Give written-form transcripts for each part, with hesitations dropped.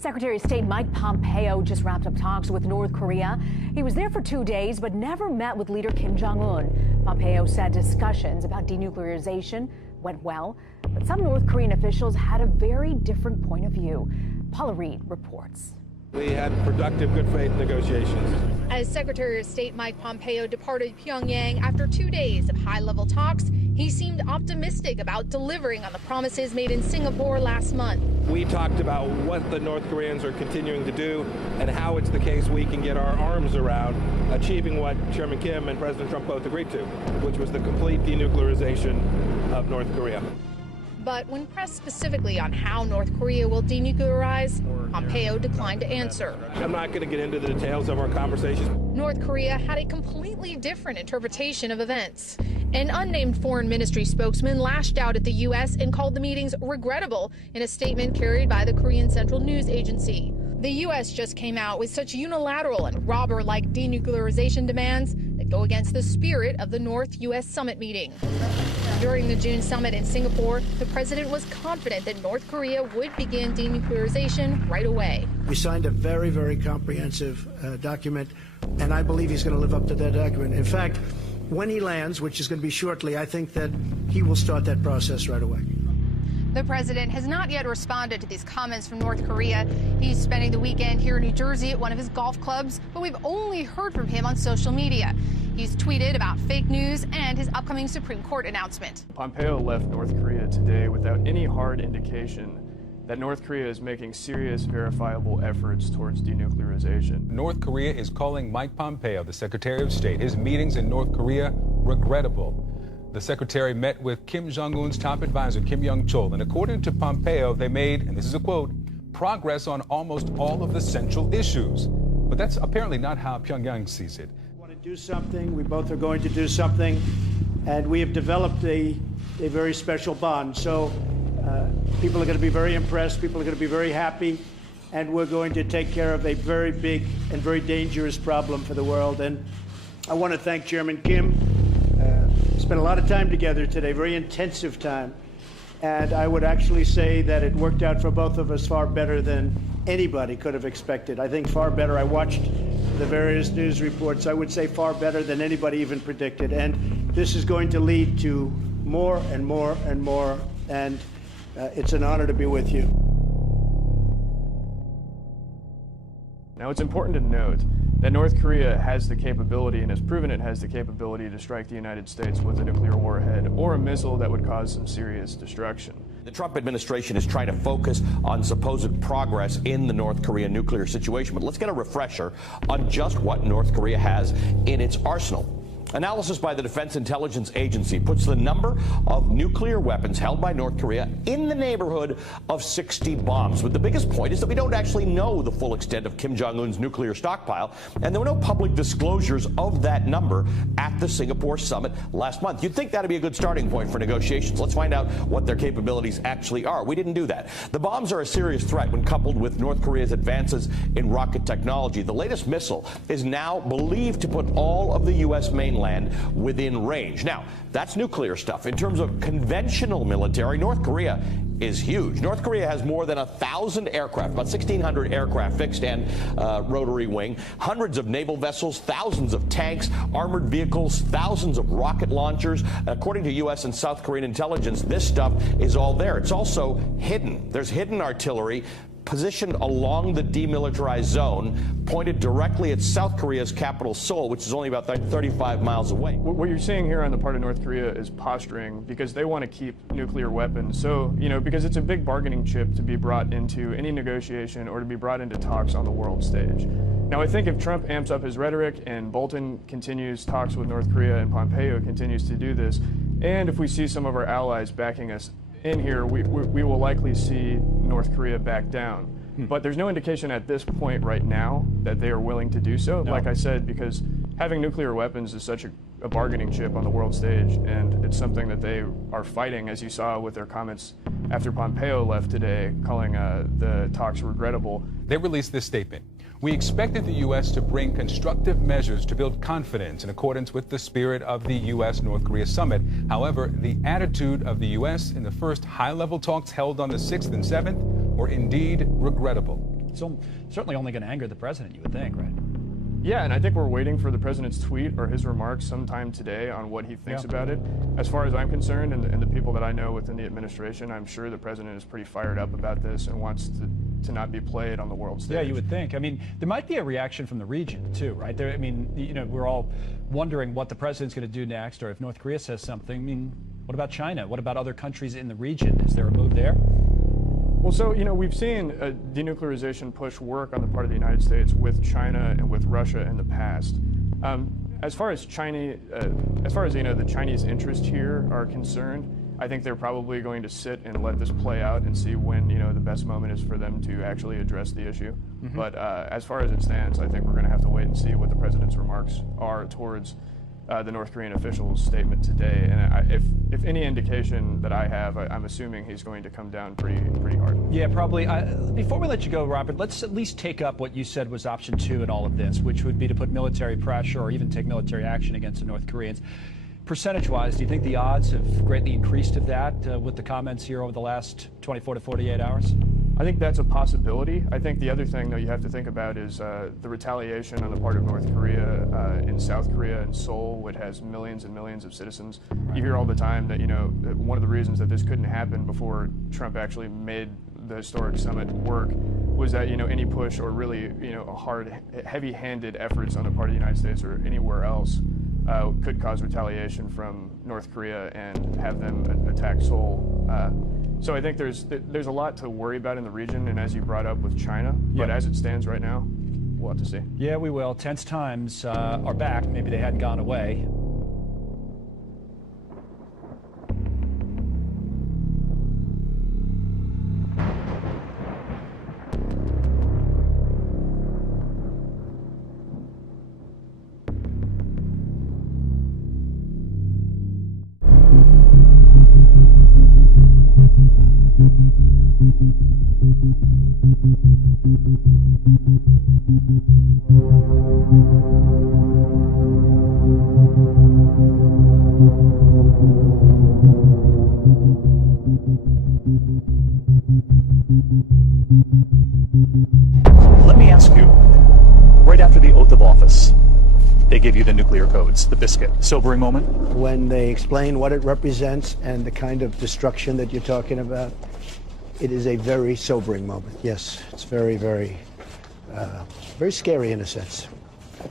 Secretary of State Mike Pompeo just wrapped up talks with North Korea. He was there for 2 days, but never met with leader Kim Jong-un. Pompeo said discussions about denuclearization went well, but some North Korean officials had a very different point of view. Paula Reed reports. We had productive, good faith negotiations. As Secretary of State Mike Pompeo departed Pyongyang after 2 days of high-level talks, he seemed optimistic about delivering on the promises made in Singapore last month. We talked about what the North Koreans are continuing to do and how it's the case we can get our arms around achieving what Chairman Kim and President Trump both agreed to, which was the complete denuclearization of North Korea. But when pressed specifically on how North Korea will denuclearize, Pompeo declined to answer. I'm not going to get into the details of our conversations. North Korea had a completely different interpretation of events. An unnamed foreign ministry spokesman lashed out at the U.S. and called the meetings regrettable in a statement carried by the Korean Central News Agency. The U.S. just came out with such unilateral and robber-like denuclearization demands that go against the spirit of the North U.S. summit meeting. During the June summit in Singapore, the president was confident that North Korea would begin denuclearization right away. We signed a very, very comprehensive document, and I believe he's going to live up to that document. In fact, when he lands, which is going to be shortly, I think that he will start that process right away. The president has not yet responded to these comments from North Korea. He's spending the weekend here in New Jersey at one of his golf clubs, but we've only heard from him on social media. He's tweeted about fake news and his upcoming Supreme Court announcement. Pompeo left North Korea today without any hard indication that North Korea is making serious, verifiable efforts towards denuclearization. North Korea is calling Mike Pompeo, the Secretary of State, his meetings in North Korea regrettable. The secretary met with Kim Jong-un's top advisor, Kim Young-chol, and according to Pompeo, they made, and this is a quote, progress on almost all of the central issues. But that's apparently not how Pyongyang sees it. We want to do something. We both are going to do something, and we have developed a very special bond. So people are going to be very impressed. People are going to be very happy, and we're going to take care of a very big and very dangerous problem for the world. And I want to thank Chairman Kim. Spent a lot of time together today, very intensive time. And I would actually say that it worked out for both of us far better than anybody could have expected. I think far better. I watched the various news reports. I would say far better than anybody even predicted. And this is going to lead to more and more and more. And it's an honor to be with you. Now, it's important to note that North Korea has the capability and has proven it has the capability to strike the United States with a nuclear warhead or a missile that would cause some serious destruction. The Trump administration is trying to focus on supposed progress in the North Korean nuclear situation. But let's get a refresher on just what North Korea has in its arsenal. Analysis by the Defense Intelligence Agency puts the number of nuclear weapons held by North Korea in the neighborhood of 60 bombs. But the biggest point is that we don't actually know the full extent of Kim Jong-un's nuclear stockpile, and there were no public disclosures of that number at the Singapore summit last month. You'd think that would be a good starting point for negotiations. Let's find out what their capabilities actually are. We didn't do that. The bombs are a serious threat when coupled with North Korea's advances in rocket technology. The latest missile is now believed to put all of the U.S. mainland within range. Now, that's nuclear stuff. In terms of conventional military, North Korea is huge. North Korea has more than 1,000 aircraft, about 1,600 aircraft, fixed and rotary wing, hundreds of naval vessels, thousands of tanks, armored vehicles, thousands of rocket launchers. According to U.S. and South Korean intelligence, this stuff is all there. It's also hidden. There's hidden artillery positioned along the demilitarized zone, pointed directly at South Korea's capital, Seoul, which is only about 35 miles away. What you're seeing here on the part of North Korea is posturing because they want to keep nuclear weapons. So, because it's a big bargaining chip to be brought into any negotiation or to be brought into talks on the world stage. Now, I think if Trump amps up his rhetoric and Bolton continues talks with North Korea and Pompeo continues to do this, and if we see some of our allies backing us in here, we will likely see North Korea back down. But there's no indication at this point right now that they are willing to do so. No. Like I said, because having nuclear weapons is such a bargaining chip on the world stage, and it's something that they are fighting, as you saw with their comments after Pompeo left today, calling the talks regrettable. They released this statement. We expected the U.S. to bring constructive measures to build confidence in accordance with the spirit of the U.S.-North Korea summit. However, the attitude of the U.S. in the first high-level talks held on the 6th and 7th were indeed regrettable. It's certainly only going to anger the president, you would think, right? Yeah, and I think we're waiting for the president's tweet or his remarks sometime today on what he thinks about it. As far as I'm concerned, and the people that I know within the administration, I'm sure the president is pretty fired up about this and wants to not be played on the world stage. Yeah, you would think. I mean, there might be a reaction from the region, too, right? I mean, you know, we're all wondering what the president's going to do next, or if North Korea says something. I mean, what about China? What about other countries in the region? Is there a move there? Well, so, you know, we've seen a denuclearization push work on the part of the United States with China and with Russia in the past. As far as China, you know, the Chinese interests here are concerned, I think they're probably going to sit and let this play out and see when, you know, the best moment is for them to actually address the issue. Mm-hmm. But as far as it stands, I think we're going to have to wait and see what the president's remarks are towards the North Korean official's statement today. And if any indication that I have, I'm assuming he's going to come down pretty hard. Yeah, probably. Before we let you go, Robert, let's at least take up what you said was option 2 in all of this, which would be to put military pressure or even take military action against the North Koreans. Percentage-wise, do you think the odds have greatly increased of that with the comments here over the last 24 to 48 hours? I think that's a possibility. I think the other thing, though, you have to think about is the retaliation on the part of North Korea in South Korea and Seoul, which has millions and millions of citizens. Right. You hear all the time that, you know, one of the reasons that this couldn't happen before Trump actually made the historic summit work was that, you know, any push or really, you know, hard, heavy-handed efforts on the part of the United States or anywhere else could cause retaliation from North Korea and have them attack Seoul. So I think there's a lot to worry about in the region, and as you brought up with China, but as it stands right now, we'll have to see. Yeah, we will. Tense times are back. Maybe they hadn't gone away. Let me ask you, right after the oath of office, they give you the nuclear codes, the biscuit. Sobering moment? When they explain what it represents and the kind of destruction that you're talking about, it is a very sobering moment. Yes, it's very, very, very scary in a sense.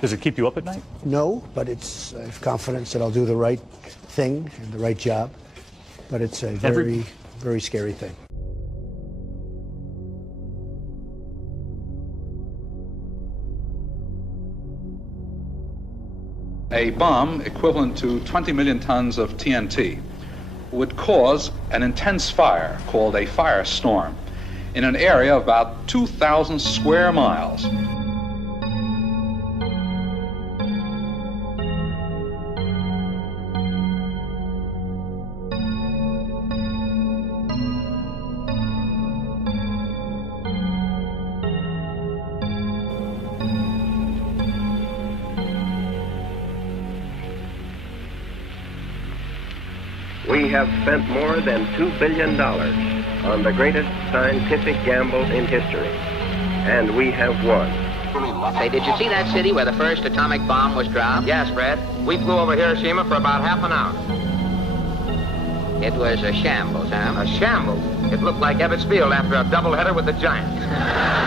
Does it keep you up at night? No, but I have confidence that I'll do the right thing and the right job. But it's a very, very scary thing. A bomb equivalent to 20 million tons of TNT would cause an intense fire called a firestorm in an area of about 2,000 square miles. We have spent more than $2 billion on the greatest scientific gamble in history, and we have won. Say, did you see that city where the first atomic bomb was dropped? Yes, Fred. We flew over Hiroshima for about half an hour. It was a shambles, huh? A shambles? It looked like Ebbets Field after a doubleheader with the Giants.